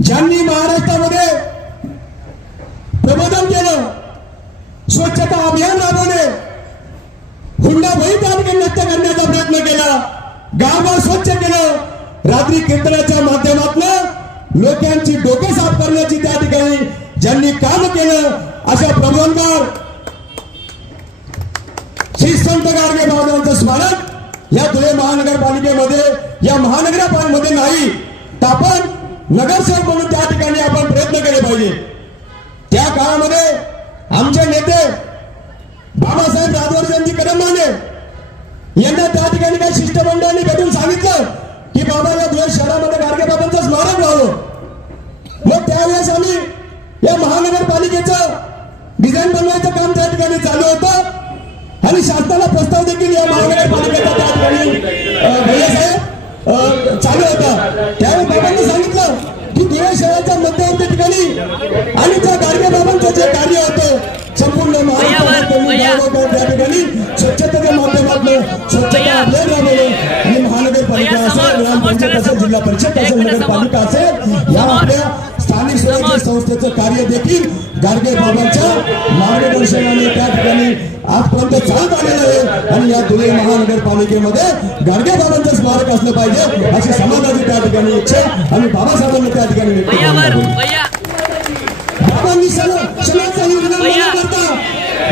ज्यांनी महाराष्ट्रामध्ये प्रबोधन केलं, स्वच्छता अभियान राबवले, हुंडाबळी त्या ठिकाणी नष्ट करण्याचा प्रयत्न केला, गाव स्वच्छ केलं, रात्री कीर्तनाच्या माध्यमातून लोकांची डोके साफ करण्याची त्या ठिकाणी ज्यांनी काम केलं, अशा प्रबोधनकार श्री संत गाडगे बाबांचं स्मारक या धुळे महानगरपालिकेमध्ये, या महानगरपालिकेमध्ये नाही तर आपण नगरसेवक म्हणून त्या ठिकाणी आपण प्रयत्न केले पाहिजे. त्या काळामध्ये आमचे नेते बाबासाहेब राजवर्धनजी कदमाने यांना त्या ठिकाणी काही शिष्टमंडळांनी भेटून सांगितलं की बाबा या धुळे शहरामध्ये गाडगे बाबांचं स्मारक व्हावं. मग त्यावेळेस आम्ही या महानगरपालिकेचं डिझाईन बनवायचं काम त्या ठिकाणी चालू होतं आणि शासनाला प्रस्ताव देखील या महानगरपालिकेचा त्या ठिकाणी भैयासाहेब चालू होता. त्यावेळी बाबांनी सांगितलं की धुळे शहराच्या मध्यवर्ती ठिकाणी आणि त्या गाडगे बाबांचं जे कार्य होतं संपूर्ण महाराष्ट्रात त्या ठिकाणी स्वच्छतेच्या माध्यमातून स्वच्छता अभियान राबवलं आणि महानगरपालिका असेल, ग्रामपंचायत असेल, जिल्हा परिषद असेल, नगरपालिका असेल, या आपल्या स्थानिक स्वराज्य संस्थेचं कार्य देखील गाडगे बाबांच्या मार्गदर्शनाने त्या ठिकाणी आजपर्यंत चालत आलेलं आहे. आणि या धुळे महानगरपालिकेमध्ये गाडगे बाबांचं स्मारक असलं पाहिजे अशी समाजाची त्या ठिकाणी इच्छा आणि बाबासाहेबांना त्या ठिकाणी व्यक्त बाबांनी क्षणाचा निर्णय करता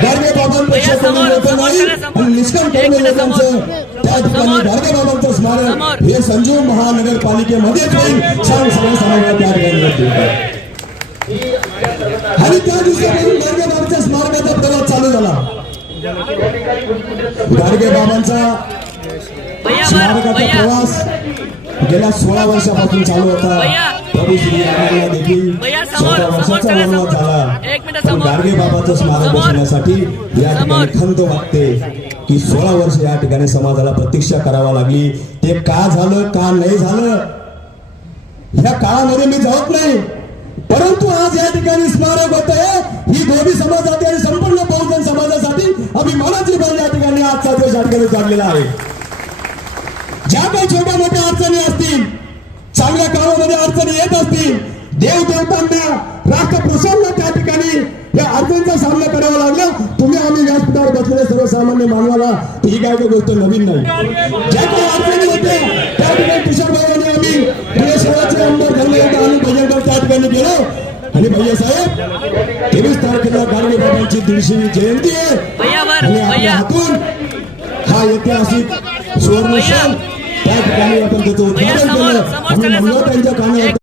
गाडगे बाबांपेक्षा कोणी लोक नाही आणि निष्काम करून लोकांचं त्या ठिकाणी गाडगे बाबांचं स्मारक हे संजीव महानगरपालिकेमध्येच होईल छान सगळ्या समाजाला त्या ठिकाणी आणि त्या दिवसापासून गाडगे बाबांच्या स्मारकाचा प्रवास चालू झाला. गाडगे बाबांचा स्मारकाचा प्रवास गेल्या 16 वर्षापासून चालू होता. प्रभू श्री रामाला देखील 16 वर्षाचा वनवास झाला. गाडगे बाबाचं स्मारक बसवण्यासाठी या ठिकाणी खंत वाटते की 16 वर्ष या ठिकाणी समाजाला प्रतीक्षा करावी लागली. ते का झालं, का नाही झालं ह्या काळामध्ये मी जात नाही, परंतु आज या ठिकाणी स्मारक होत आहे ही धोबी समाजासाठी आणि संपूर्ण बहुजन समाजासाठी अभिमानाची बाब या ठिकाणी आजचा दिवस या ठिकाणी काढलेला आहे. ज्या काही छोट्या मोठ्या अडचणी असतील, चांगल्या कामामध्ये अडचणी येत असतील, देवदेवतांना राष्ट्रपुरुषांना त्या ठिकाणी या अडचणींचा सामना करावा लागला. तुम्ही आम्ही व्यासपीठावर बसलेले सर्वसामान्य मानवाला ही काय गोष्ट नवीन नाही. ज्या काही अडचणी होत्या त्या ठिकाणी तुषार भावाने आम्ही धुळे शहराचे आमदार धर्मेंद्र आणि भजनकर त्या ठिकाणी गेलो आणि भैयासाहेब 23 तारखेला गाडगे बाबांची 150वी जयंती आहे आणि आपल्या हातून हा ऐतिहासिक सुवर्ण क्षण त्या ठिकाणी आपण त्याचं उद्घाटन केलं आणि म्हणलं त्यांच्या कानावर